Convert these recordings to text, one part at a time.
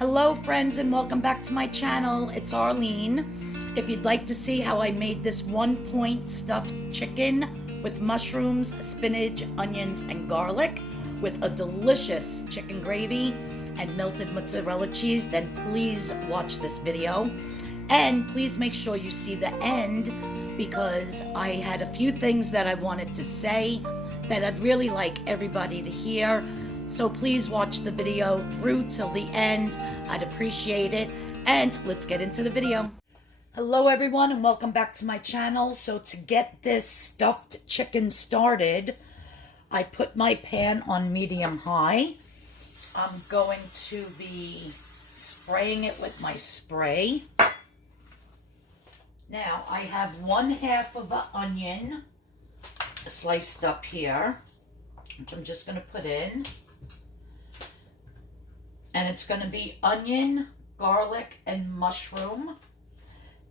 Hello friends and welcome back to my channel. It's Arlene. If you'd like to see how I made this 1-point stuffed chicken with mushrooms, spinach, onions, and garlic with a delicious chicken gravy and melted mozzarella cheese, then please watch this video. And please make sure you see the end because I had a few things that I wanted to say that I'd really like everybody to hear. So please watch the video through till the end. I'd appreciate it. And let's get into the video. Hello everyone and welcome back to my channel. So to get this stuffed chicken started, I put my pan on medium high. I'm going to be spraying it with my spray. Now I have 1/2 of an onion sliced up here, which I'm just going to put in. And it's going to be onion, garlic, and mushroom.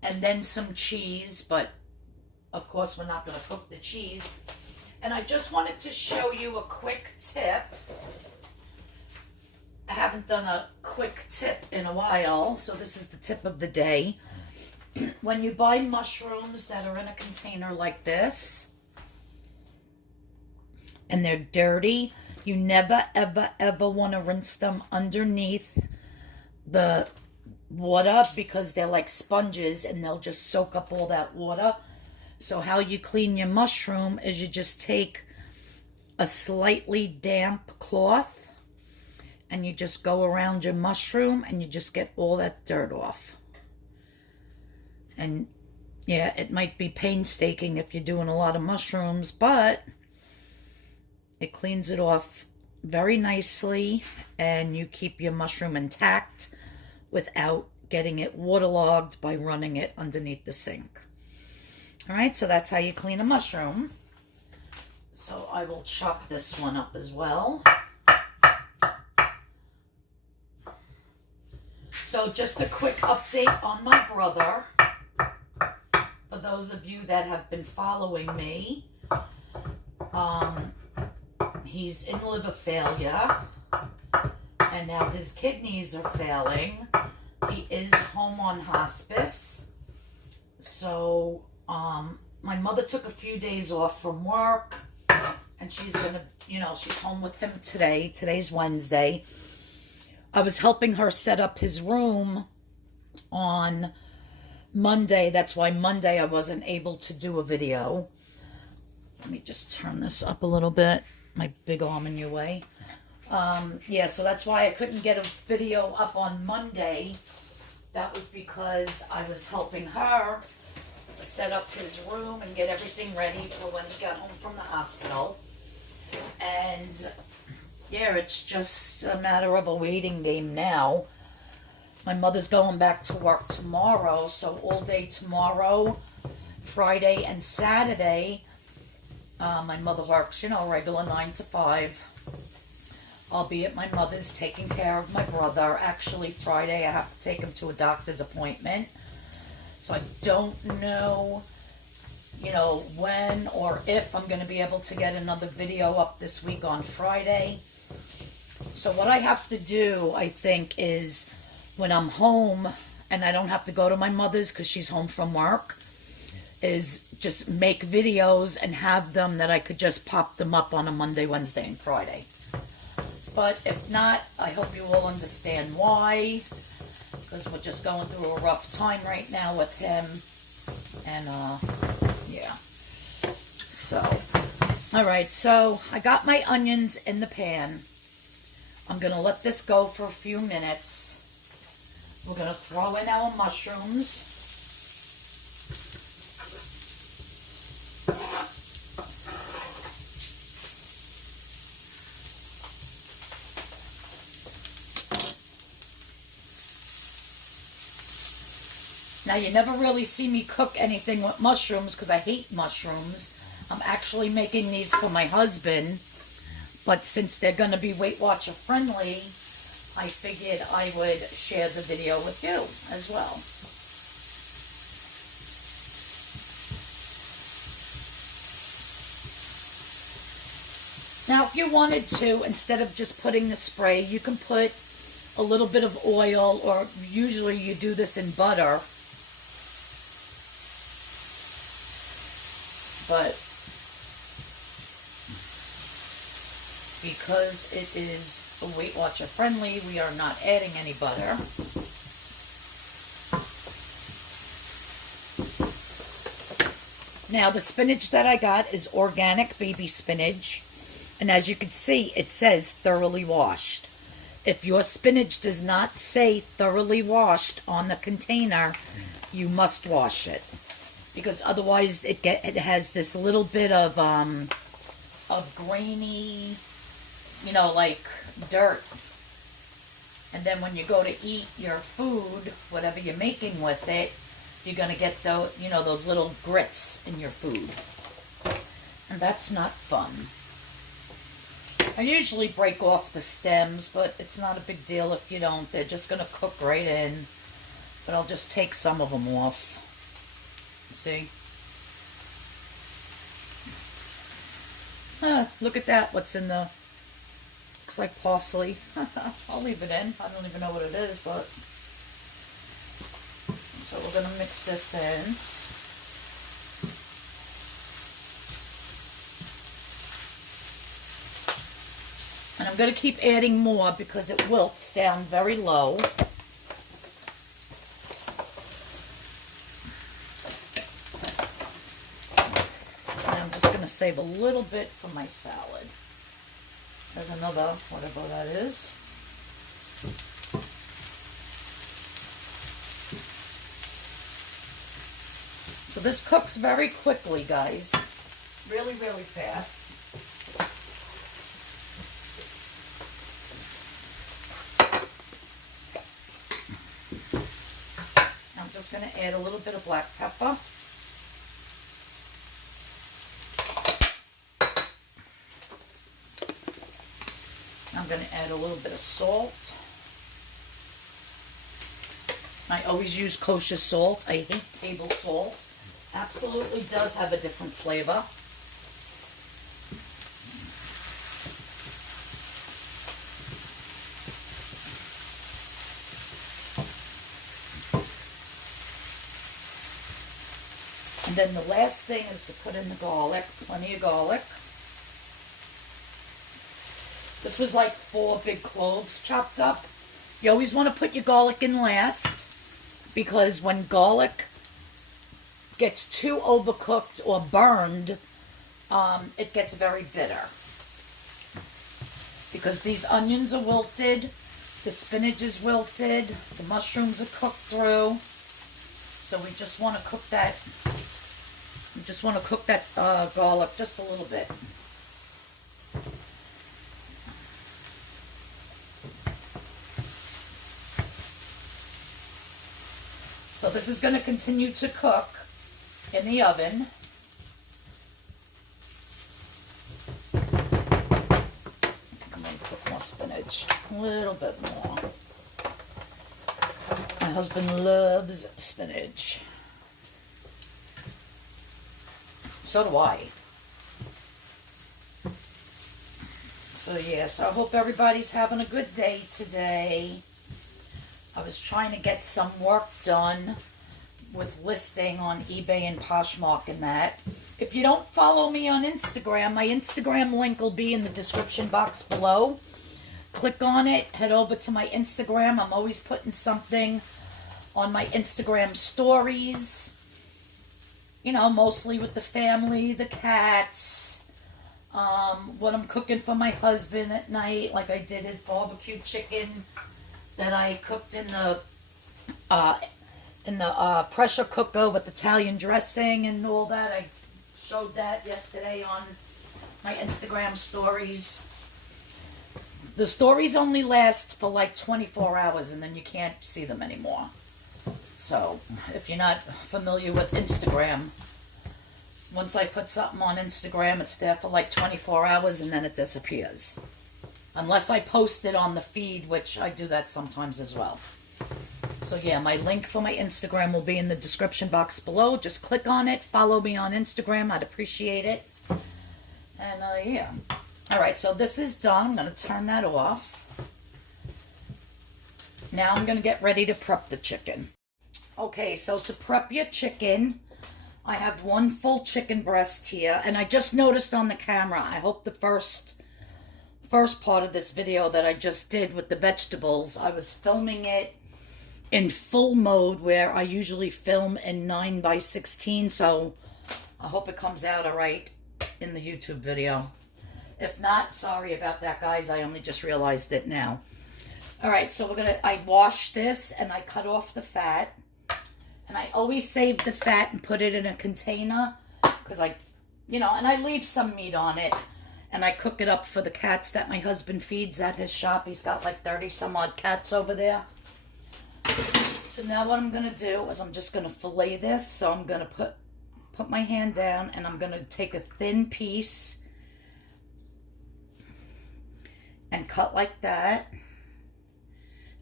And then some cheese, but of course we're not going to cook the cheese. And I just wanted to show you a quick tip. I haven't done a quick tip in a while, so this is the tip of the day. When you buy mushrooms that are in a container like this, and they're dirty, you never, ever, ever want to rinse them underneath the water because they're like sponges and they'll just soak up all that water. So how you clean your mushroom is you just take a slightly damp cloth and you just go around your mushroom and you just get all that dirt off. And yeah, it might be painstaking if you're doing a lot of mushrooms, but it cleans it off very nicely and you keep your mushroom intact without getting it waterlogged by running it underneath the sink. All right, so that's how you clean a mushroom. So I will chop this one up as well. So just a quick update on my brother. For those of you that have been following me, he's in liver failure, and now his kidneys are failing. He is home on hospice. So, my mother took a few days off from work, and she's gonna, she's home with him today. Today's Wednesday. I was helping her set up his room on Monday. That's why Monday I wasn't able to do a video. Let me just turn this up a little bit. My big arm in your way. Yeah, so that's why I couldn't get a video up on Monday. That was because I was helping her set up his room and get everything ready for when he got home from the hospital. And yeah, it's just a matter of a waiting game now. My mother's going back to work tomorrow, so all day tomorrow, Friday and Saturday, my mother works, regular 9 to 5. I'll be at my mother's taking care of my brother. Actually, Friday I have to take him to a doctor's appointment. So I don't know, when or if I'm going to be able to get another video up this week on Friday. So what I have to do, I think, is when I'm home and I don't have to go to my mother's because she's home from work, is just make videos and have them that I could just pop them up on a Monday, Wednesday, and Friday. But if not, I hope you all understand why, because we're just going through a rough time right now with him. And, yeah. So, all right, so I got my onions in the pan. I'm going to let this go for a few minutes. We're going to throw in our mushrooms. Now, you never really see me cook anything with mushrooms because I hate mushrooms. I'm actually making these for my husband. But since they're going to be Weight Watcher friendly, I figured I would share the video with you as well. Now, if you wanted to, instead of just putting the spray, you can put a little bit of oil, or usually you do this in butter. But because it is Weight Watcher friendly, we are not adding any butter. Now the spinach that I got is organic baby spinach, and as you can see, it says thoroughly washed. If your spinach does not say thoroughly washed on the container, you must wash it, because otherwise it has this little bit of grainy, you know, like dirt. And then when you go to eat your food, whatever you're making with it, you're gonna get those, you know, those little grits in your food, and that's not fun. I usually break off the stems, but it's not a big deal if you don't. They're just gonna cook right in. But I'll just take some of them off. See? Look at that. What's in the... Looks like parsley. I'll leave it in. I don't even know what it is, but... So we're going to mix this in. And I'm going to keep adding more because it wilts down very low. And I'm just going to save a little bit for my salad. There's another, whatever that is. So this cooks very quickly, guys. Really, really fast. I'm just going to add a little bit of black pepper. I'm going to add a little bit of salt. I always use kosher salt. I hate table salt. Absolutely does have a different flavor. And then the last thing is to put in the garlic, plenty of garlic. This was like 4 big cloves chopped up. You always want to put your garlic in last, because when garlic gets too overcooked or burned, it gets very bitter. Because these onions are wilted, the spinach is wilted, the mushrooms are cooked through. So we just want to cook that. We just want to cook that garlic just a little bit. So this is going to continue to cook in the oven. I'm going to cook more spinach, a little bit more. My husband loves spinach. So do I. So yeah, so I hope everybody's having a good day today. I was trying to get some work done with listing on eBay and Poshmark and that. If you don't follow me on Instagram, my Instagram link will be in the description box below. Click on it, head over to my Instagram. I'm always putting something on my Instagram stories. You know, mostly with the family, the cats, what I'm cooking for my husband at night, like I did his barbecue chicken that I cooked in the pressure cooker with Italian dressing and all that. I showed that yesterday on my Instagram stories. The stories only last for like 24 hours and then you can't see them anymore. So, if you're not familiar with Instagram, once I put something on Instagram, it's there for like 24 hours and then it disappears. Unless I post it on the feed, which I do that sometimes as well. So yeah, my link for my Instagram will be in the description box below. Just click on it, follow me on Instagram, I'd appreciate it. And yeah. Alright, so this is done. I'm going to turn that off. Now I'm going to get ready to prep the chicken. Okay, so to prep your chicken, I have 1 full chicken breast here, and I just noticed on the camera, I hope the first part of this video that I just did with the vegetables, I was filming it in full mode where I usually film in 9:16, so I hope it comes out all right in the YouTube video. If not, sorry about that, guys. I only just realized it now. All right, so I wash this and I cut off the fat. And I always save the fat and put it in a container because and I leave some meat on it. And I cook it up for the cats that my husband feeds at his shop. He's got like 30 some odd cats over there. So now what I'm going to do is I'm just going to fillet this. So I'm going to put my hand down and I'm going to take a thin piece and cut like that.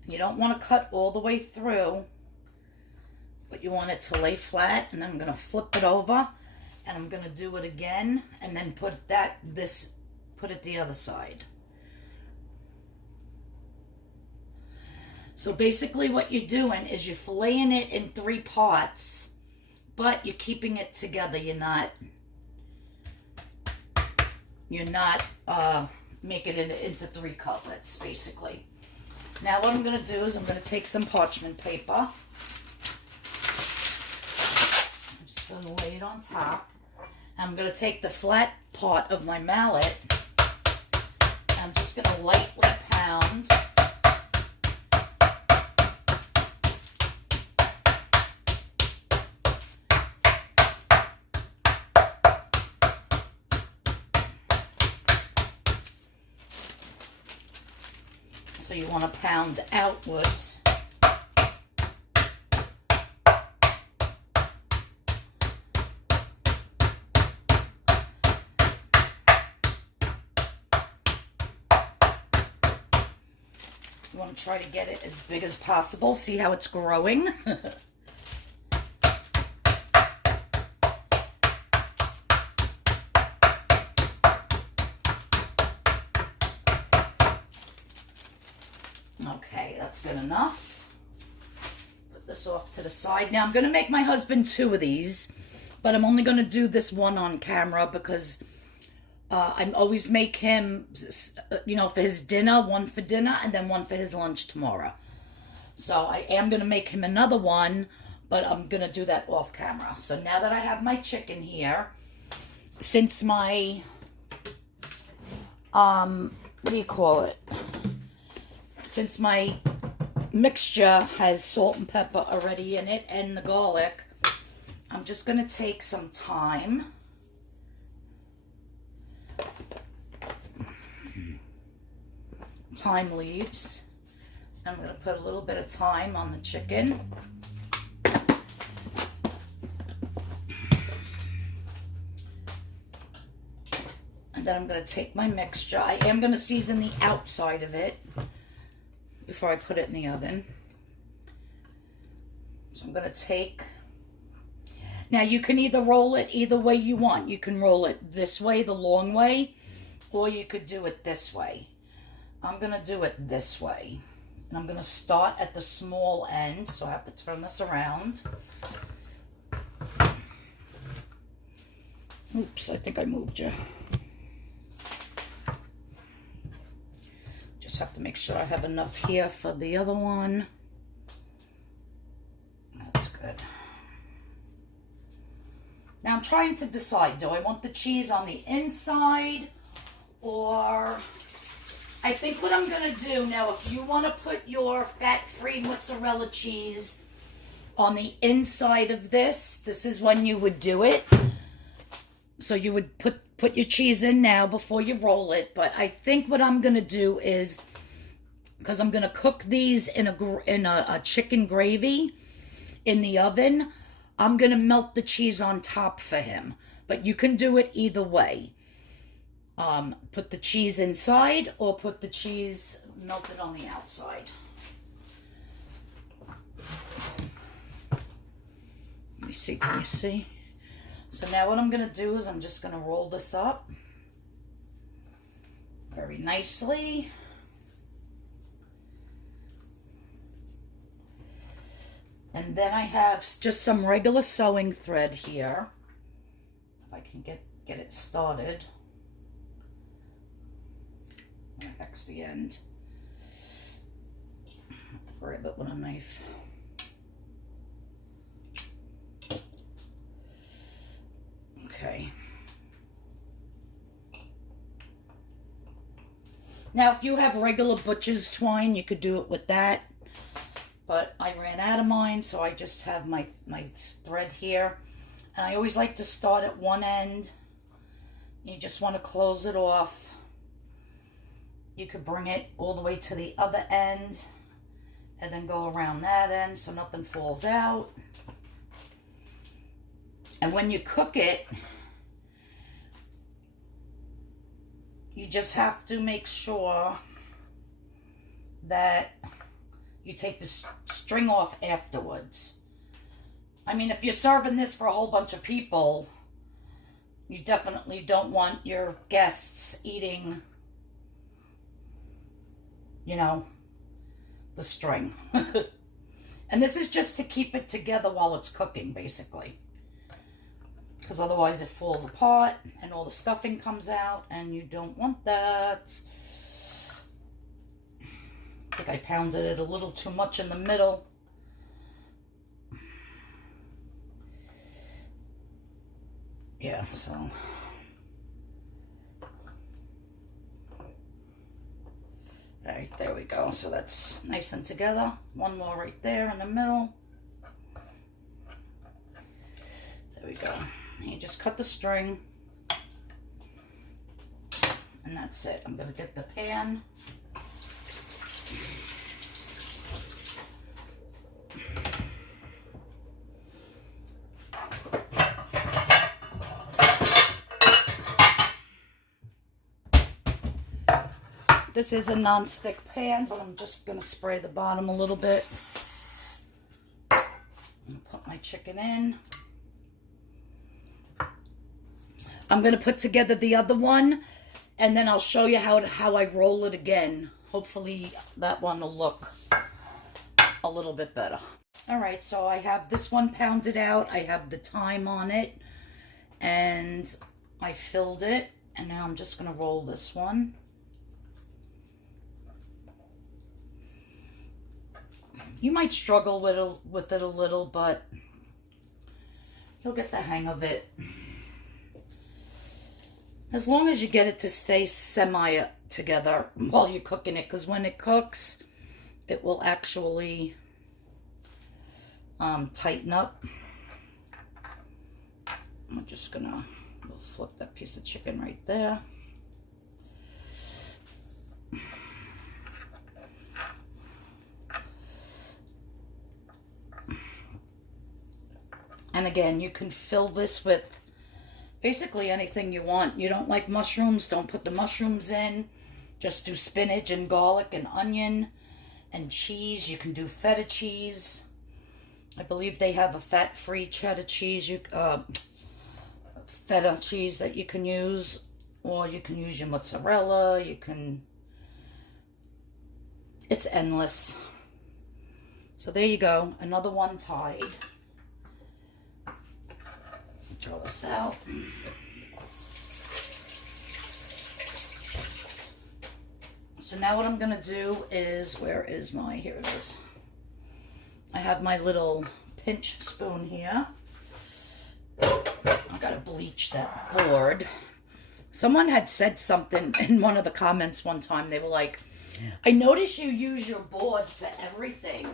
And you don't want to cut all the way through, but you want it to lay flat. And then I'm going to flip it over and I'm going to do it again and then put it the other side. So basically what you're doing is you're filleting it in 3 parts, but you're keeping it together. You're not making it into 3 cutlets, basically. Now what I'm going to do is I'm going to take some parchment paper. I'm just going to lay it on top. I'm going to take the flat part of my mallet. I'm just going to lightly pound. So you want to pound outwards. You want to try to get it as big as possible. See how it's growing? Okay, that's good enough. Put this off to the side. Now I'm going to make my husband 2 of these, but I'm only going to do this one on camera because I always make him, for his dinner, 1 for dinner and then 1 for his lunch tomorrow. So I am going to make him another one, but I'm going to do that off camera. So now that I have my chicken here, since my, what do you call it? Since my mixture has salt and pepper already in it and the garlic, I'm just going to take some thyme. Thyme leaves. I'm going to put a little bit of thyme on the chicken. And then I'm going to take my mixture. I am going to season the outside of it before I put it in the oven. So I'm going to take, now you can either roll it either way you want. You can roll it this way, the long way, or you could do it this way. I'm going to do it this way. And I'm going to start at the small end, so I have to turn this around. Oops, I think I moved you. Just have to make sure I have enough here for the other one. That's good. Now I'm trying to decide, do I want the cheese on the inside, or I think what I'm going to do now, if you want to put your fat-free mozzarella cheese on the inside of this is when you would do it. So you would put your cheese in now before you roll it. But I think what I'm going to do is, because I'm going to cook these in a chicken gravy in the oven, I'm going to melt the cheese on top for him. But you can do it either way. Put the cheese inside or put the cheese melted on the outside. Let me see, can you see? So now what I'm going to do is I'm just going to roll this up very nicely. And then I have just some regular sewing thread here. If I can get it started. That's the end. Have to grab it with a knife. Okay. Now, if you have regular butcher's twine, you could do it with that. But I ran out of mine, so I just have my thread here. And I always like to start at one end. You just want to close it off. You could bring it all the way to the other end and then go around that end so nothing falls out. And when you cook it, you just have to make sure that you take the string off afterwards. I mean, if you're serving this for a whole bunch of people, you definitely don't want your guests eating, you know, the string. And this is just to keep it together while it's cooking, basically. Because otherwise it falls apart and all the stuffing comes out, and you don't want that. I think I pounded it a little too much in the middle. Yeah, so. Alright, there we go. So that's nice and together. One more right there in the middle. There we go. And you just cut the string. And that's it. I'm going to get the pan. This is a non-stick pan, but I'm just going to spray the bottom a little bit. And put my chicken in. I'm going to put together the other one, and then I'll show you how I roll it again. Hopefully that one will look a little bit better. All right, so I have this one pounded out. I have the thyme on it, and I filled it, and now I'm just going to roll this one. You might struggle with it a little, but you'll get the hang of it. As long as you get it to stay semi together while you're cooking it, because when it cooks, it will actually tighten up. I'm just gonna flip that piece of chicken right there. And again, you can fill this with basically anything you want. You don't like mushrooms, don't put the mushrooms in. Just do spinach and garlic and onion and cheese. You can do feta cheese. I believe they have a fat-free cheddar cheese, feta cheese that you can use. Or you can use your mozzarella. You can... It's endless. So there you go. Another one tied. Throw this out. So now what I'm going to do is, where is my, here it is. I have my little pinch spoon here. I've got to bleach that board. Someone had said something in one of the comments one time. They were like, I notice you use your board for everything.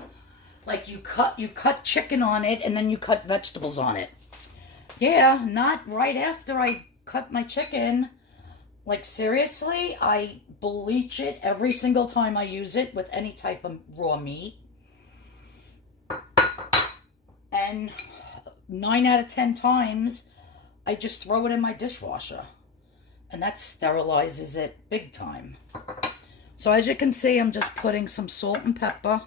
Like you cut chicken on it and then you cut vegetables on it. Yeah, not right after I cut my chicken. Like, seriously, I bleach it every single time I use it with any type of raw meat. And 9 out of 10 times, I just throw it in my dishwasher. And that sterilizes it big time. So as you can see, I'm just putting some salt and pepper.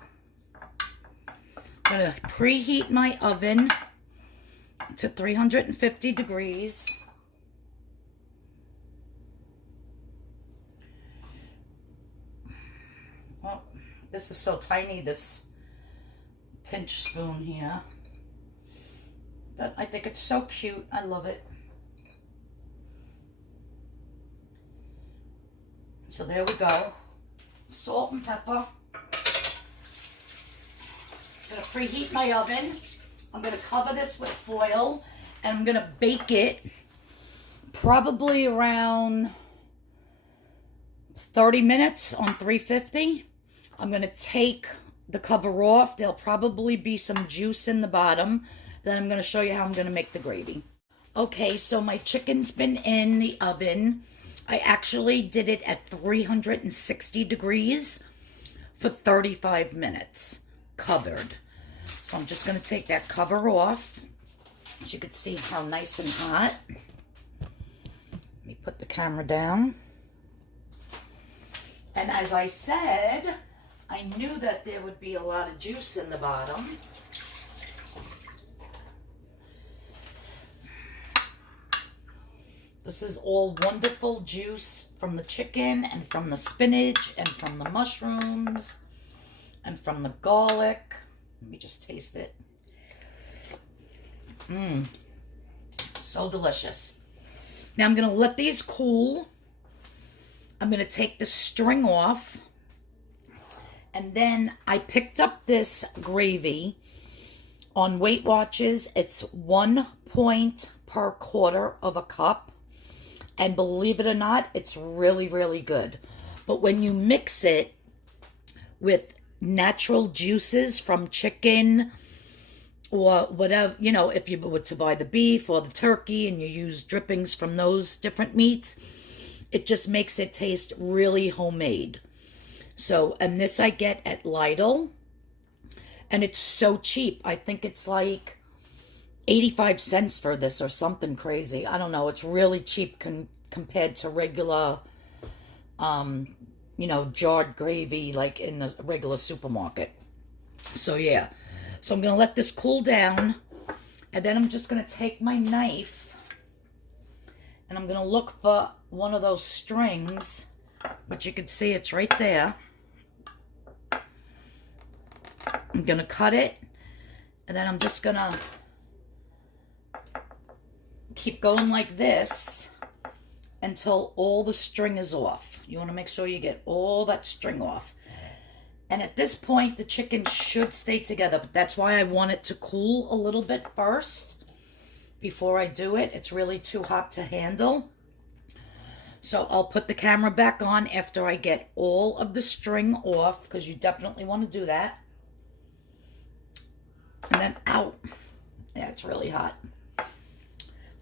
I'm going to preheat my oven to 350 degrees. Well, this is so tiny, this pinch spoon here. But I think it's so cute. I love it. So there we go. Salt and pepper. I'm going to preheat my oven. I'm going to cover this with foil. And I'm going to bake it probably around 30 minutes on 350. I'm going to take the cover off. There'll probably be some juice in the bottom. Then I'm going to show you how I'm going to make the gravy. Okay, so my chicken's been in the oven. I actually did it at 360 degrees for 35 minutes, covered. So I'm just going to take that cover off. As you can see how nice and hot. Let me put the camera down. And as I said, I knew that there would be a lot of juice in the bottom. This is all wonderful juice from the chicken and from the spinach and from the mushrooms and from the garlic. Let me just taste it. Mmm. So delicious. Now I'm going to let these cool. I'm going to take the string off. And then I picked up this gravy on Weight Watchers. It's 1 point per quarter of a cup. And believe it or not, it's really, really good. But when you mix it with natural juices from chicken or whatever, you know, if you were to buy the beef or the turkey and you use drippings from those different meats, it just makes it taste really homemade. So, and this I get at Lidl. And it's so cheap. I think it's like 85 cents for this or something crazy. I don't know. It's really cheap compared to regular, you know, jarred gravy like in the regular supermarket. So, yeah. So, I'm going to let this cool down. And then I'm just going to take my knife. And I'm going to look for one of those strings. But you can see it's right there. I'm going to cut it. And then I'm just going to keep going like this until all the string is off. You want to make sure you get all that string off. And at this point, the chicken should stay together. But that's why I want it to cool a little bit first before I do it. It's really too hot to handle. So I'll put the camera back on after I get all of the string off, because you definitely want to do that. And then out. Yeah, it's really hot.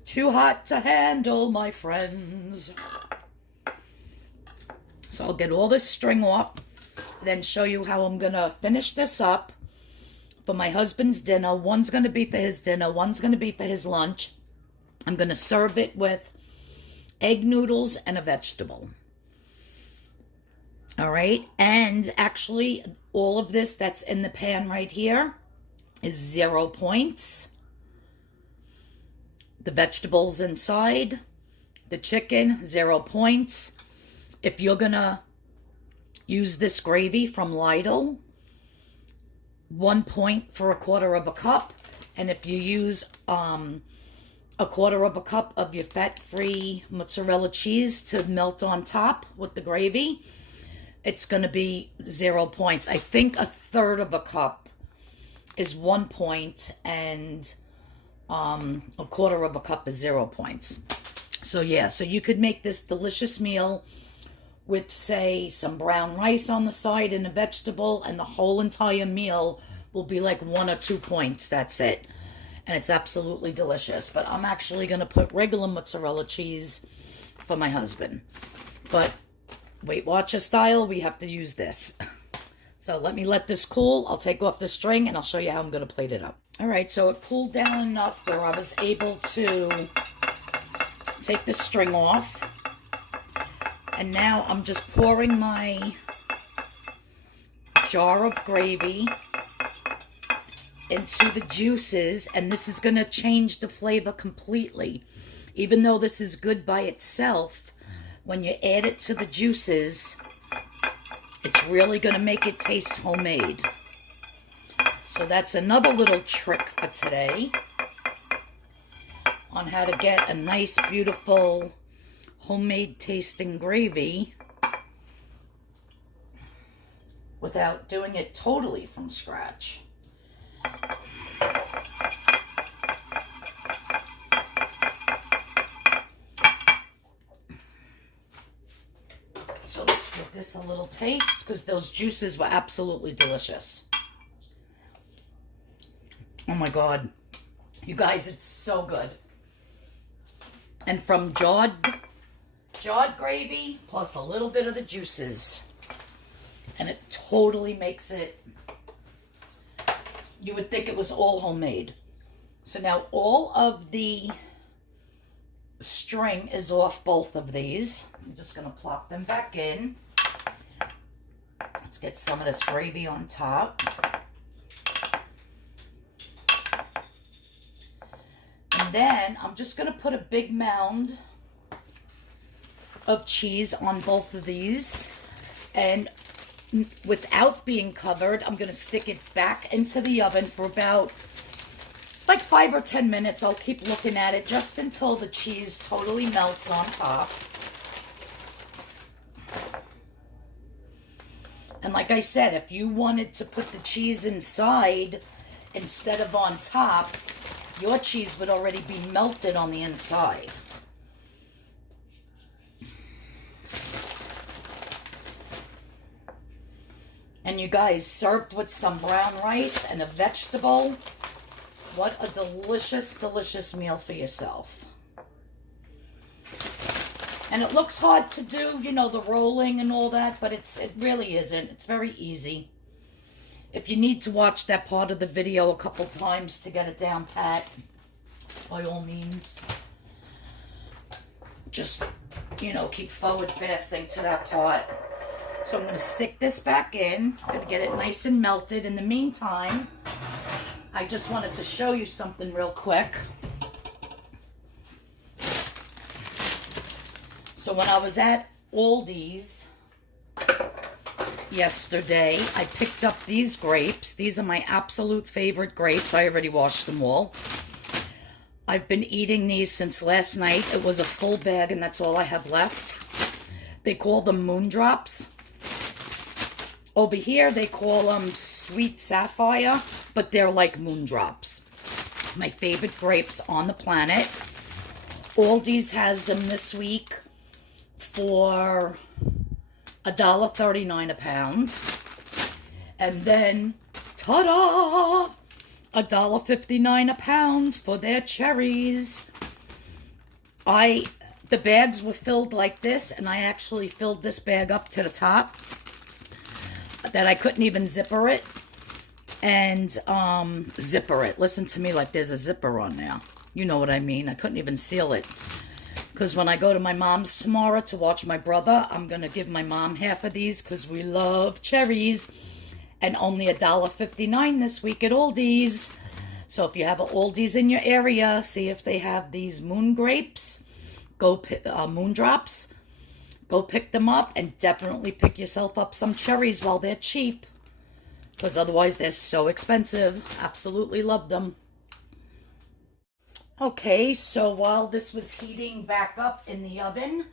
Too hot to handle, my friends. So I'll get all this string off, then show you how I'm going to finish this up for my husband's dinner. One's going to be for his dinner. One's going to be for his lunch. I'm going to serve it with egg noodles and a vegetable. All right. And actually, all of this that's in the pan right here is 0 points. The vegetables inside, the chicken, 0 points. If you're going to use this gravy from Lidl, 1 point for a quarter of a cup. And if you use a quarter of a cup of your fat-free mozzarella cheese to melt on top with the gravy, it's going to be 0 points. I think a third of a cup is 1 point, and a quarter of a cup is 0 points. So yeah, so you could make this delicious meal with, say, some brown rice on the side and a vegetable, and the whole entire meal will be like 1 or 2 points. That's it. And it's absolutely delicious. But I'm actually going to put regular mozzarella cheese for my husband. But Weight Watcher style, we have to use this. So let me let this cool. I'll take off the string and I'll show you how I'm going to plate it up. All right, so it cooled down enough where I was able to take the string off. And now I'm just pouring my jar of gravy into the juices, and this is going to change the flavor completely. Even though this is good by itself, when you add it to the juices, it's really going to make it taste homemade. So So that's another little trick for today on how to get a nice, beautiful, homemade tasting gravy without doing it totally from scratch. So let's give this a little taste because those juices were absolutely delicious. Oh my God. You guys, it's so good. And from jarred gravy plus a little bit of the juices. And it totally makes it, you would think it was all homemade. So now all of the string is off both of these. I'm just going to plop them back in. Let's get some of this gravy on top. And then I'm just going to put a big mound of cheese on both of these. And without being covered, I'm going to stick it back into the oven for about like 5 or 10 minutes. I'll keep looking at it just until the cheese totally melts on top. And like I said, if you wanted to put the cheese inside instead of on top, your cheese would already be melted on the inside. And you guys, served with some brown rice and a vegetable, what a delicious, delicious meal for yourself. And it looks hard to do, you know, the rolling and all that, but it really isn't. It's very easy. If you need to watch that part of the video a couple times to get it down pat, by all means, just, you know, keep forward fasting to that part. So I'm going to stick this back in. I'm going to get it nice and melted. In the meantime, I just wanted to show you something real quick. So when I was at Aldi's yesterday, I picked up these grapes. These are my absolute favorite grapes. I already washed them all. I've been eating these since last night. It was a full bag and that's all I have left. They call them moondrops. Over here, they call them sweet sapphire, but they're like moondrops. My favorite grapes on the planet. Aldi's has them this week for $1.39 a pound. And then, ta-da! $1.59 a pound for their cherries. The bags were filled like this, and I actually filled this bag up to the top that I couldn't even zipper it. And zipper it. Listen to me, like there's a zipper on there. You know what I mean. I couldn't even seal it. Because when I go to my mom's tomorrow to watch my brother, I'm going to give my mom half of these because we love cherries. And only $1.59 this week at Aldi's. So if you have an Aldi's in your area, see if they have these moon grapes. Moondrops. Go pick them up and definitely pick yourself up some cherries while they're cheap. Because otherwise they're so expensive. Absolutely love them. Okay, so while this was heating back up in the oven,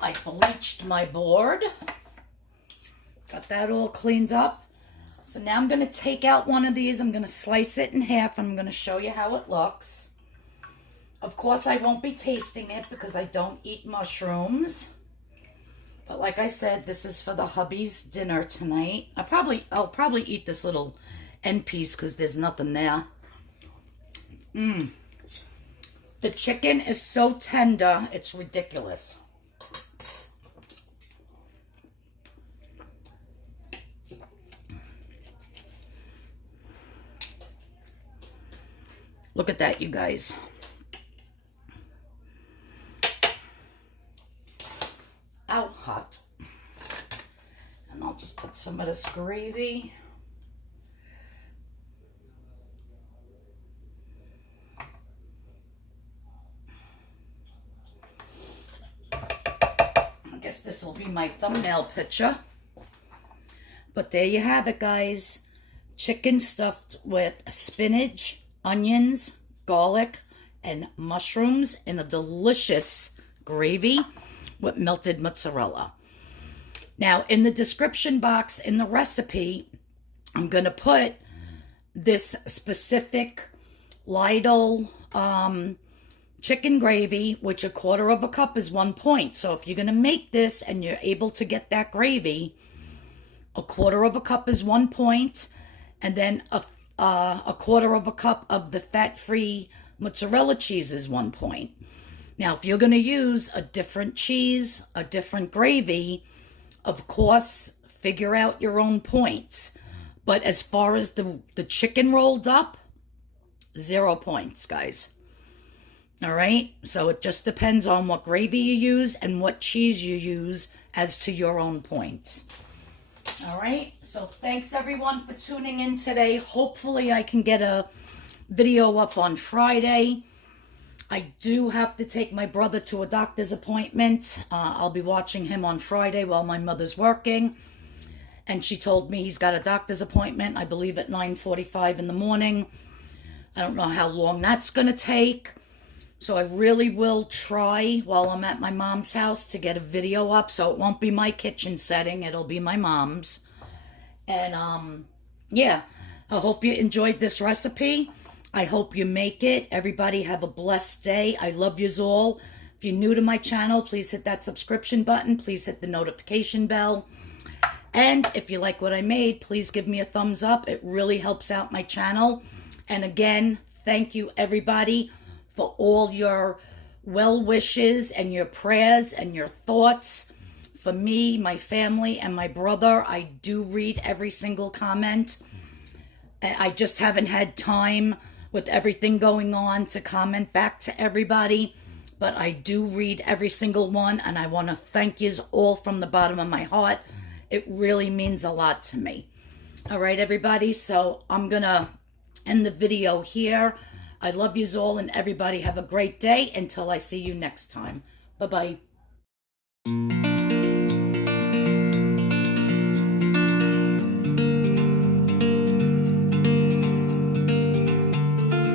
I bleached my board. Got that all cleaned up. So now I'm going to take out one of these. I'm going to slice it in half. And I'm going to show you how it looks. Of course, I won't be tasting it because I don't eat mushrooms. But like I said, this is for the hubby's dinner tonight. I'll probably eat this little end piece because there's nothing there. The chicken is so tender, it's ridiculous. Look at that, you guys. Ow, hot. And I'll just put some of this gravy. I guess this will be my thumbnail picture. But there you have it, guys. chicken stuffed with spinach, onions, garlic, and mushrooms in a delicious gravy with melted mozzarella. Now, in the description box in the recipe, I'm going to put this specific Lidl chicken gravy, which 1/4 cup is 1 point. So if you're going to make this and you're able to get that gravy, 1/4 cup is 1 point, and then a 1/4 cup of the fat-free mozzarella cheese is 1 point. Now, if you're going to use a different cheese, a different gravy, of course, figure out your own points. But as far as the chicken rolled up, 0 points, guys. All right? So it just depends on what gravy you use and what cheese you use as to your own points. All right? So thanks, everyone, for tuning in today. Hopefully, I can get a video up on Friday. I do have to take my brother to a doctor's appointment. I'll be watching him on Friday while my mother's working. And she told me he's got a doctor's appointment, I believe at 9:45 in the morning. I don't know how long that's going to take. So I really will try while I'm at my mom's house to get a video up. So it won't be my kitchen setting. It'll be my mom's. And yeah, I hope you enjoyed this recipe. I hope you make it. Everybody have a blessed day. I love yous all. If you're new to my channel, please hit that subscription button. Please hit the notification bell. And if you like what I made, please give me a thumbs up. It really helps out my channel. And again, thank you everybody for all your well wishes and your prayers and your thoughts for me, my family, and my brother. I do read every single comment. I just haven't had time with everything going on to comment back to everybody, but I do read every single one, and I want to thank yous all from the bottom of my heart. It really means a lot to me. All right, everybody, so I'm going to end the video here. I love yous all, and everybody have a great day until I see you next time. Bye-bye.